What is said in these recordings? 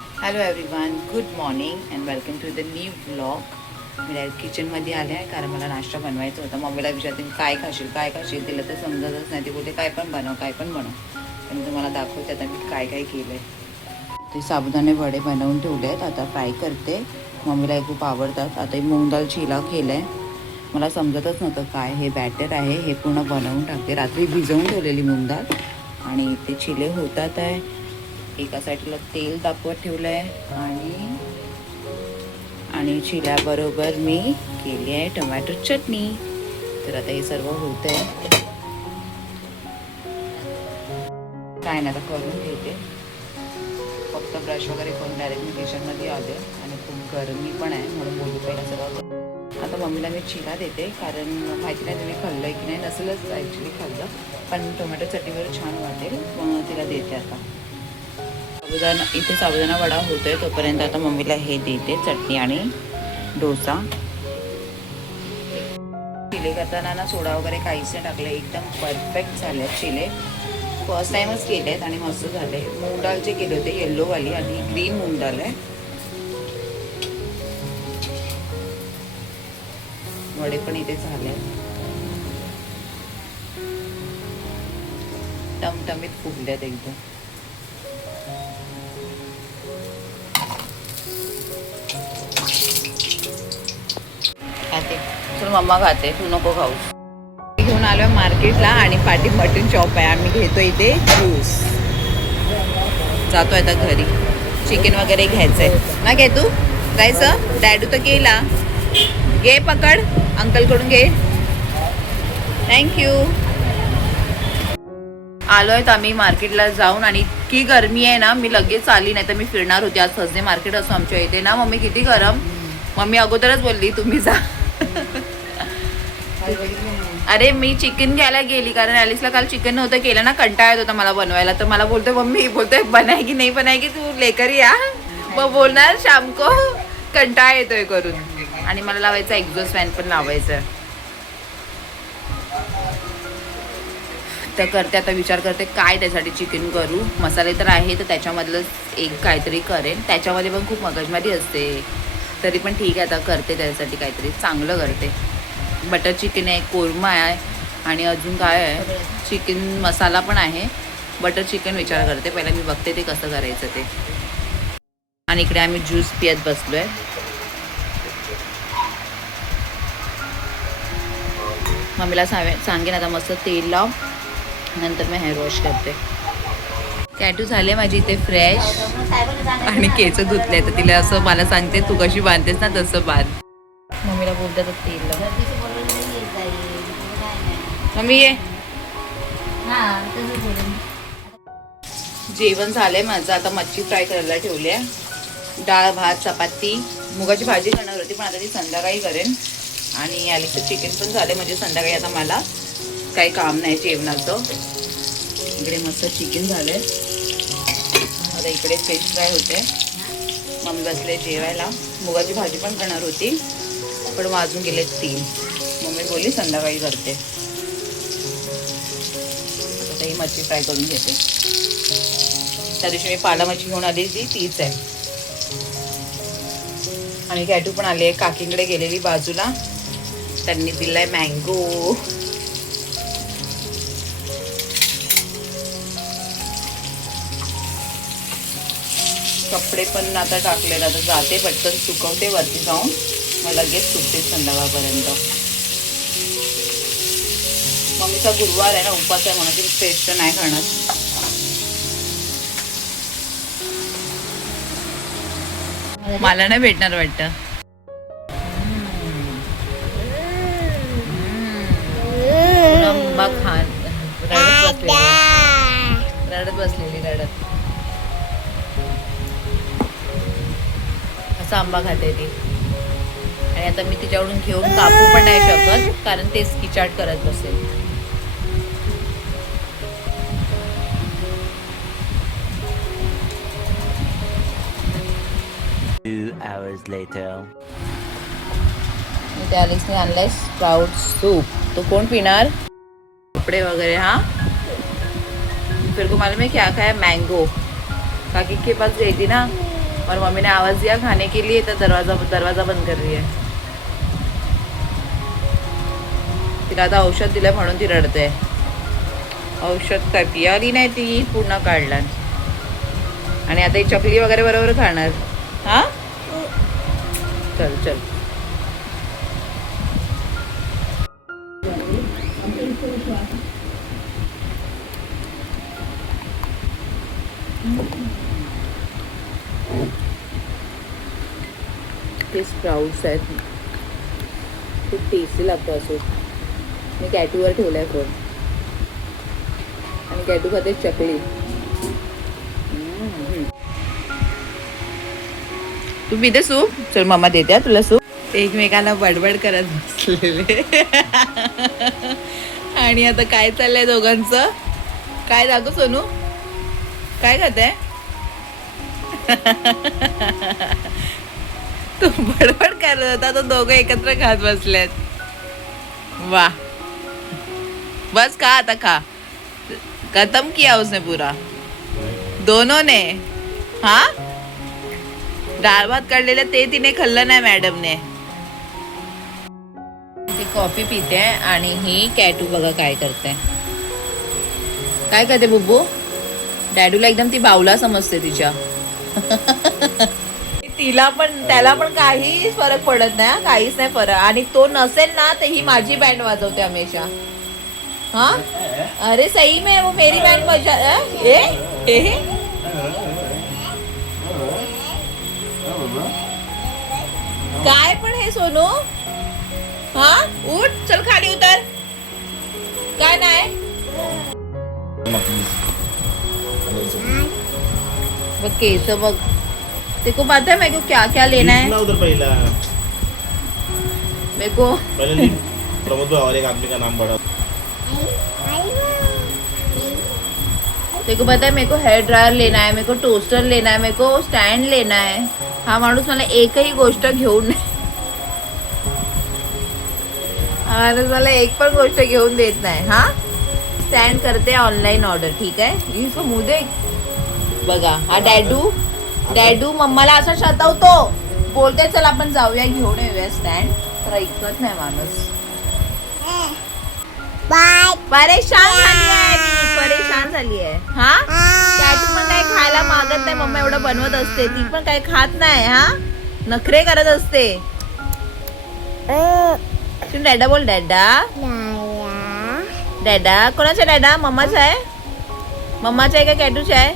Hello everyone, good morning and welcome to the new vlog. मी direct किचनमध्ये आले आहे कारण मला नाश्ता बनवायचा होता. मम्मीला विचारते काय खाशील तिला तर समजतच नाही. ती बोलते काय पण बनव. पण तुम्हाला दाखवते आता मी काय केलं आहे. ते साबुदाणे वडे बनवून ठेवले आहेत, आता फ्राय करते. मम्मीला हे खूप आवडतात. आता मूग दाल चिला केलं आहे. मला समजतच नव्हतं काय हे बॅटर आहे. हे पूर्ण बनवून टाकते. रात्री भिजवून ठेवलेली मूग दाल आणि ते चिले होतात आहे. एका साईडला तेल तापवत ठेवलं आहे आणि चिल्याबरोबर मी केली आहे टोमॅटो चटणी. तर आता हे सर्व होत आहे. काय नाही, आता करून घेते. फक्त ब्रश वगैरे करून डायरेक्ट मी किचनमध्ये आले आणि खूप गरमी पण आहे म्हणून बोलू पहिला सगळं. आता मम्मीला मी चिला देते कारण माहिती नाही तुम्ही खाल्लं की नाही. नसेलच ॲक्च्युली खाल्लं, पण टोमॅटो चटणीवर छान वाटेल मग तिला देते. आता साबुदाणा वडा होतोय तोपर्यंत आता मम्मीला हे देते, चटणी आणि डोसा. चिले करताना ना सोडा वगैरे काहीच नाही टाकलं, एकदम परफेक्ट झाले चिले. फर्स्ट टाइमच केले आहेत आणि मस्त झाले. मूग डाळचे केले होते, येल्लोवाली आणि ग्रीन मूग डाळ आहे. वडे पण इथे झाले, टमटमीत फुगल्यात एकदम. खाते चल, मम्मा खाते, तू नको खाऊ. घेऊन आलोय मार्केटला आणि पाठी मटन शॉप आहे. आम्ही घेतो इथे ज्यूस. जातोय आता घरी. चिकन वगैरे घ्यायचंय ना. घे तू जायचं. डॅडू तर गेला. घे पकड, अंकलकडून घे. थँक्यू. आलोय तर आम्ही मार्केटला जाऊन आणि इतकी गरमी आहे ना, मी लगेच आली, नाही तर मी फिरणार होती. आज थर्सडे मार्केट असो आमच्या इथे ना. मम्मी किती गरम. मम्मी अगोदरच बोलली तुम्ही जा. अरे मी चिकन घ्यायला गेली कारण ॲलिसला काल चिकन नव्हतं केलं ना, कंटाळा येत होता मला बनवायला. तर मला बोलतोय मम्मी, बोलतोय बनाएगी नाही बनाएगी, तू लेकर या. मग बोलणार शाम को कंटाळा येतोय करून. आणि मला लावायचा एक्झॉस्ट फॅन पण लावायचा. तर करते आता, विचार करते काय त्यासाठी चिकन करू. मसाले तर आहे तर त्याच्यामधलं एक काहीतरी करेन. त्याच्यामध्ये पण खूप मगजमारी असते, तरी पण ठीक आहे आता करते त्यासाठी काहीतरी चांगलं करते. बटर चिकन आहे, कोरमा आहे आणि अजून काय आहे, चिकन मसाला पण आहे. बटर चिकन विचार करते पहिला, मी बघते ते कसं करायचं ते. आणि इकडे आम्ही ज्यूस पियत बसलोय. मम्मीला सांगेन आता मस्त तेल लाव, नंतर मी हेअर वॉश करते. टॅटू झाले माझी इथे फ्रेश आणि केस धुतले. तर तिला असं मला सांगते तू कशी बांधतेस ना तसं बांध. मम्मीला बोलतात तेल लाव. मम्मी ये. जेवण झालंय माझं. आता मच्छी फ्राय करायला ठेवली आहे. डाळ भात चपाती मुगाची भाजी करणार होती पण आता ती संध्याकाळी करेन. आणि ॲलिसचं चिकन पण झाले, म्हणजे संध्याकाळी आता मला काही काम नाही जेवणाचं. इकडे मस्त चिकन झालंय. आता इकडे फिश फ्राय होते. मम्मी बसले जेवायला. मुगाची भाजी पण करणार होती पण वाजून गेले 3. मम्मी बोलली संध्याकाळी करते. आता ही मच्छी फ्राय करून घेते. त्या दिवशी मी पाला मच्छी घेऊन आली तीच आहे. आणि कॅटू पण आली आहे. काकींकडे गेलेली बाजूला, त्यांनी दिलाय मँगो. कपडे पण आता टाकले, आता जाते पटकन सुकवते वरती जाऊन, मग लगेच सुकते संध्याकाळपर्यंत. मम्मीचा गुरुवार आहे ना, उपवास आहे म्हणून ती पेस्ट नाही खाणार. मला नाही भेटणार वाटतं. आंबा खान रडत बसलेली असा आंबा खाते ती. आणि आता मी तिच्याकडून घेऊन कापू पण नाही शकत कारण तेच किचाट करत बसेल. ॲलिसने आणलाय स्प्राउट सूप. तो कोण पिणार. कपडे वगैरे. हाँ फिर को मालूम है क्या खाया, मैंगो. काकी के पास गई थी ना और मम्मी ने आवाज दिया खाने के लिए, तो दरवाजा बंद कर रही है. तिला आता औषध दिलं म्हणून ती रडते. औषध काय पियाली नाही ती, पूर्ण काढला. आणि आता ही चकली वगैरे बरोबर खाणार. हा चल चल. ते स्प्राउट्स आहेत, खूप टेस्टी लागतो असं. मी कॅटूवर ठेवलाय फोन आणि कॅटू खाते चकली. तू पिते सूप? चल मम्मा देते तुला सूप. एकमेकांना बडबड करत बसलेले. आणि आता काय चाललंय दोघांचं? काय दाखव सोनू, काय खाते? तू बडबड करत होता, तो दोघं एकत्र खात बसलेत. वाह, बस खा आता, खा. खत्म किया उसने पूरा, दोनों ने. हा, डाळ भात काढलेलं ते तिने खाल्लं नाही मॅडमने. ती कॉफी पिते आणि ही कॅटू बघा काय करते. काय करते बुब्बू? डॅडूला एकदम ती बावला समजते तिच्या. तिला पण त्याला पण काही फरक पडत नाही, काहीच नाही फरक. आणि तो नसेल ना तर ही माझी बँड वाजवते हमेशा. हा, अरे सही में वो मेरी बँड बजा. काय पण हे सोनू? हा, उठ, चल खाली उतर. काय नाही बघ केस बघ. तेको पता है मेरे को क्या क्या लेना है? उधर पहला मेरे को पहले प्रमोद भाई और एक आदमी का नाम पढ़ा. तेको पता है मेरे को हेयर ड्रायर लेना है, मेरे को टोस्टर लेना है, मेरे को स्टँड लेना है. हा माणूस मला एकही गोष्ट घेऊन नाही. हा माणूस मला एक पण गोष्ट घेऊन देत नाही. हा, स्टँड करते ऑनलाईन ऑर्डर. ठीक आहे, इसको मुंह दे. बघा हा डॅडू, डॅडू मम्माला असा शतावतो. बोलते चल आपण जाऊया घेऊन येऊया स्टँड, तर ऐकत नाही माणूस. परेशान झाली आहे मी, परेशान झाली आहे. हा, डॅडू पण काही खायला मागत नाही. मम्मा एवढं बनवत असते, ती पण काही खात नाही. हा, नखरे करत असते. डॅडा बोल, डॅडा. डॅडा कोणाचा? डॅडा मम्माचा आहे? मम्माचा आहे का कॅटूचा आहे?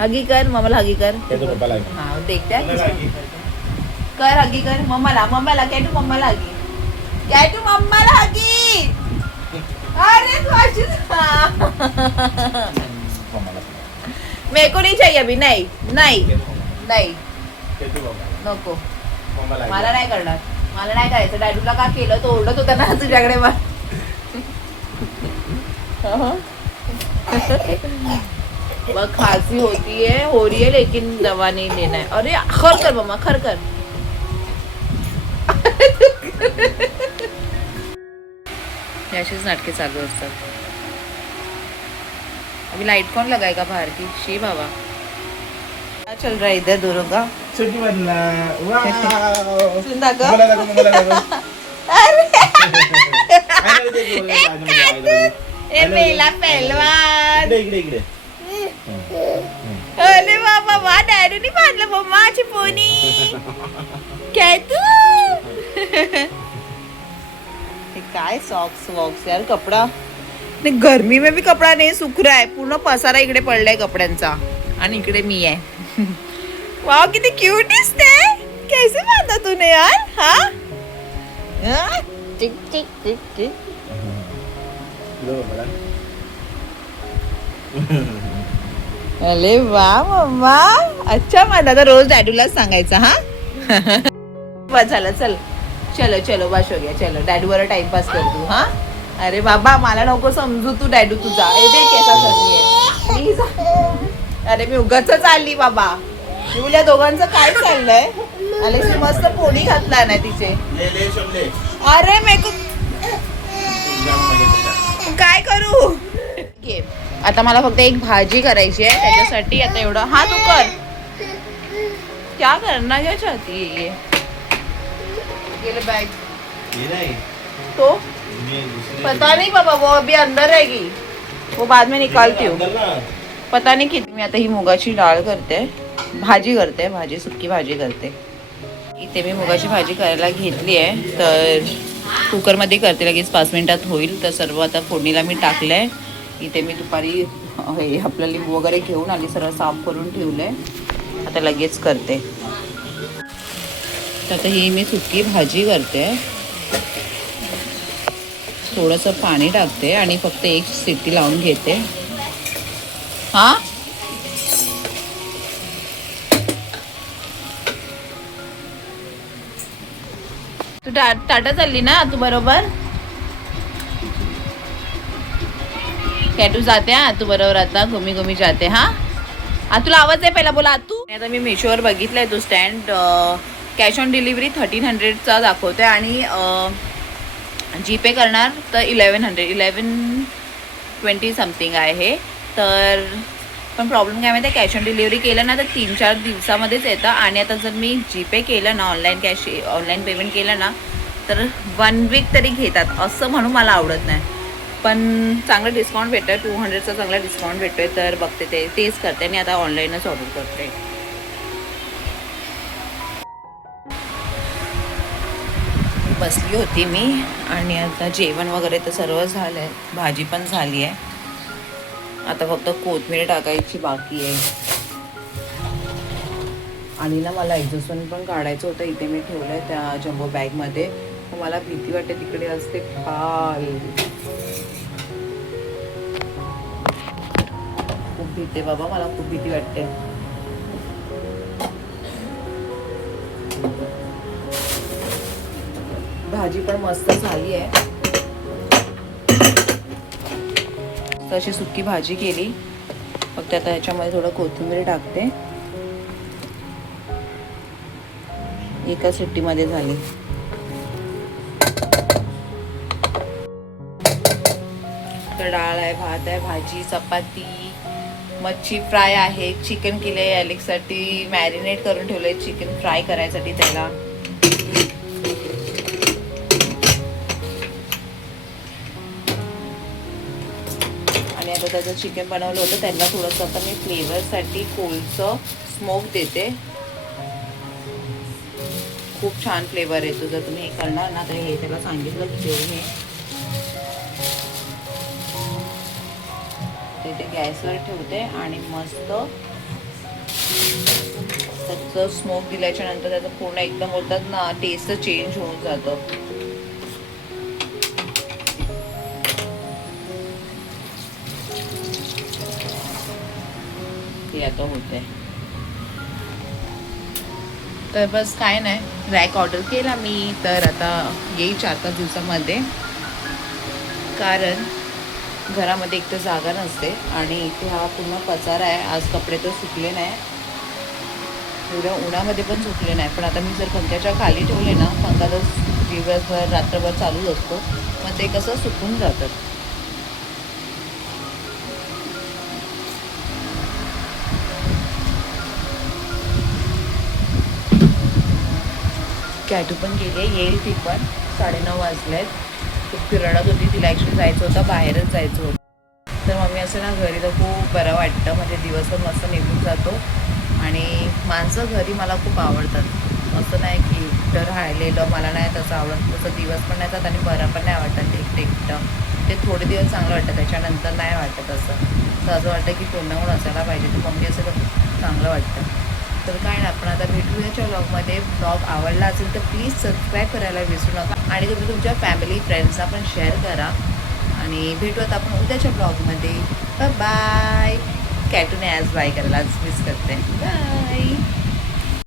हगी कर मम्माला, हगी कर. हा देखते कर, हगी कर मम्माला. मम्माला कॅटू, मम्माला हगी. कॅटू मम्माला हगी. अरे तू अशीच. मेरे को नहीं चाहिए अभी. नहीं नहीं नहीं, नको, मला नाही करणार. मला नाही करायचं. डॅडूला का केलं? तो ओरडत होता ना तुझ्याकडे. बस खांसी होती है, हो रही है, लेकिन दवा नहीं लेना है. अरे खर कर मम्मा, खर कर. अशीच नाटके चालू असतात. अभी लाइट कौन लगाएगा बाहर की? शी बाबा. क्या चल रहा है इधर दोनों का? छोटी बदला. वाव. सुंदर का? अरे मेला पहलवान. इकडे इकडे. अरे बाबा, वा डॅडूनी बांधलं मम्माची पोनी. काय तू? काय सॉक्स वॉक्स यार, कपड़ा नहीं. गर्मी में भी कपड़ा नहीं सूख रहा है. पूर्ण पसारा इकडे पडलाय कपड्यांचा. आणि इकडे मी आहे. वाव किती क्यूट दिसते. कैसे बांधा तूने यार? हा, टिक टिक टिक टिक. अरे वा मम्मा, अच्छा. मला तर रोज डॅडूलाच सांगायचं. हा बस झालं. चल चलो चलो बस हो गया. चलो डॅडूवर टाइमपास कर तू. हा, अरे बाबा मला नको समजू तू डॅडू तुझा. दे केसा करते प्लीज. अरे मी उगाच आली बाबा. तुला दोघांचं काय चाललंय? अलेक्सी मस्त पोनी घातला ना तिचे. अरे मेको काय करू? आता मला फक्त एक भाजी करायची आहे, त्याच्यासाठी आता एवढं हा तू कर. क्या करना क्या चाहती है ये? गेले बैग ये नहीं तो ये दूसरे पता नहीं बाबा, वो अभी अंदर रहेगी, वो बाद में निकालती हूँ. अंदर ना पता नाही किती. मी आता ही मुगाची डाळ करते, भाजी करते, भाजी सुकी भाजी करते. इथे मी मुगाची भाजी करायला घेतली आहे, तर कुकरमध्ये करते, लगेच 5 मिनिटात होईल. तर सर्व आता फोडणीला मी टाकलं आहे. इथे मी दुपारी हे आपलं लिंबू वगैरे घेऊन आली, सर्व साफ करून ठेवलं आहे, आता लगेच करते. तर आता ही मी सुकी भाजी करते. थोडंसं पाणी टाकते आणि फक्त एक शिट्टी लावून घेते. हां तू टाटा चालली ना तू बरोबर? काय तू जाते हा तू बरोबर, आता घुमी घुमी जाते. हा तुला आवाज आहे पहिला, बोला तू. आता मी मेशोवर बघितलंय तो स्टँड, कॅश ऑन डिलिव्हरी 1300चा दाखवते आणि जीपे करणार तर 1120 समथिंग आहे. तर पण प्रॉब्लेम काय माहिती आहे, कॅश ऑन डिलिव्हरी केलं ना तर 3-4 दिवसामध्येच येतं, आणि आता जर मी जीपे केलं ना, ऑनलाईन पेमेंट केलं ना, तर 1 वीक तरी घेतात, असं म्हणून मला आवडत नाही. पण चांगलं डिस्काउंट भेटतं आहे, 200चा चांगला डिस्काउंट भेटतो आहे, तर बघते तेच करते आणि आता ऑनलाईनच ऑर्डर करते. बसली होती मी आणि आता जेवण वगैरे तर सर्व झालं आहे, भाजी पण झाली आहे, आता फक्त कोथिंबीर टाकायची बाकी आहे. आणि ना मला एक्झॉस्ट पण काढायचं होतं, इथे मी ठेवलं आहे त्या जम्बो बॅगमध्ये. मला भीती वाटते, तिकडे असते खाल, खूप भीती बाबा, मला खूप भीती वाटते. भाजी पण मस्त झाली आहे, तशी सुकी भाजी केली. फक्त आता ह्याच्यामध्ये थोडं कोथिंबीर टाकते. एका शिट्टीमध्ये झाली. तर डाळ आहे, भात आहे, भाजी, चपाती, मच्छी फ्राय आहे, चिकन केले ॲलेक्ससाठी, मॅरिनेट करून ठेवले चिकन फ्राय करायसाठी त्याला. आणि आता त्याचं चिकन बनवलं होतं, त्यांना थोडंसं आता मी फ्लेवरसाठी कोळचं स्मोक देते. खूप छान फ्लेवर येतो जर तुम्ही हे करणार ना, तर हे त्याला सांगितलं की घेऊन ये. ते गॅसवर ठेवते आणि मस्त त्याचं स्मोक दिल्याच्या नंतर त्याचं पूर्ण एकदम बोलतात ना, टेस्ट चेंज होऊन जातं. ते आता होते. तर बस काय नाही, रॅक ऑर्डर केला मी, तर आता येईल 4-5 दिवसामध्ये. कारण घरामध्ये एक तर जागा नसते आणि इथे हा पूर्ण पसारा आहे. आज कपडे तर सुकले नाही, एवढ्या उन्हामध्ये पण सुकले नाही. पण आता मी जर पंख्याच्या खाली ठेवले ना, पंखा तर दिवसभर रात्रभर चालूच असतो, मग ते कसं सुकून जातात. कॅटू पण गेली आहे, येईल ती पण. 9:30 वाजलेत. खूप रडत होती, तिला ॲक्च्युली जायचं होतं, बाहेरच जायचं होतं. तर मम्मी असं ना घरी तर खूप बरं वाटतं, म्हणजे दिवस पण मस्त निघून जातो. आणि माणसं घरी मला खूप आवडतात, असं नाही की एकटं राहिलेलं मला नाही तसं आवडतं. तसं दिवस पण नाही जात आणि बरं पण नाही वाटत एकटं. ते थोडे दिवस चांगलं वाटतं, त्याच्यानंतर नाही वाटत असं. तर असं वाटतं की कोणाहून असायला पाहिजे, तर मम्मी असं तर खूप चांगलं वाटतं. तर काय ना, आपण आता भेटूयाच्या ब्लॉगमध्ये. ब्लॉग आवडला असेल तर प्लीज सबस्क्राईब करायला विसरू नका, आणि तुम्ही तुमच्या फॅमिली फ्रेंड्सना पण शेअर करा. आणि भेटूयात आपण उद्याच्या ब्लॉगमध्ये. बाय. कॅटूने आज बाय करायला आज मिस करते. बाय.